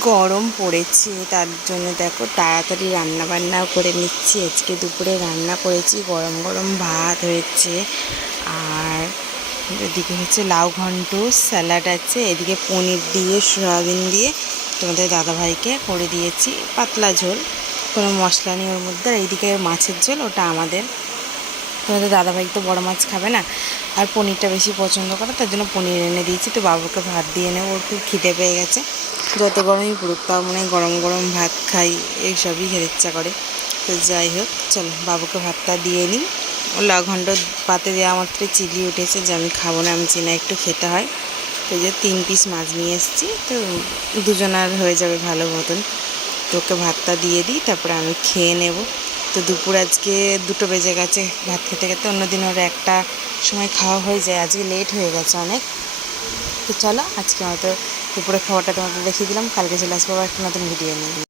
গরম পড়েছে, তার জন্য দেখো তাড়াতাড়ি রান্না বান্নাও করে নিচ্ছি। আজকে দুপুরে রান্না করেছি, গরম গরম ভাত হয়েছে। আর এদিকে হচ্ছে লাউ ঘন্ট, স্যালাড আছে, এদিকে পনির দিয়ে, সয়াবিন দিয়ে তোমাদের দাদাভাইকে করে দিয়েছি, পাতলা ঝোল। কোনো মশলা নেই ওর মধ্যে, আর এইদিকে মাছের ঝোল, ওটা আমাদের। তোমাদের দাদাভাই তো বড় মাছ খাবে না, আর পনিরটা বেশি পছন্দ করে, তার জন্য পনির এনে দিয়েছি, তো বাবুকে ভাত দিয়ে নেব, ওর খুব খিদে পেয়ে গেছে। যত গরমই পড়ুক তাও মনে গরম গরম ভাত খাই, এইসবই খেতে ইচ্ছা করে। তো যাই হোক, চলো বাবুকে ভাতটা দিয়ে নিই। ও লাঘণ্ড পাতে দেওয়া মাত্রই চিলি উঠেছে যে আমি খাব না, আমি চিনা একটু খেতে হয়। তো যে তিন পিস মাছ নিয়ে এসেছি, তো দুজনার হয়ে যাবে ভালো মতন। তো ওকে ভাতটা দিয়ে দিই, তারপরে আমি খেয়ে নেব। তো দুপুর আজকে দুটো বেজে গেছে ভাত খেতে খেতে, অন্যদিন ওর একটা সময় খাওয়া হয়ে যায়, আজকে লেট হয়ে গেছে অনেক। তো চলো, আজকে হয়তো দুপুরে খাওয়াটা তোমাদের দেখিয়ে দিলাম। কালকে চলে আসব আবার একটা নতুন ভিডিও নিয়ে।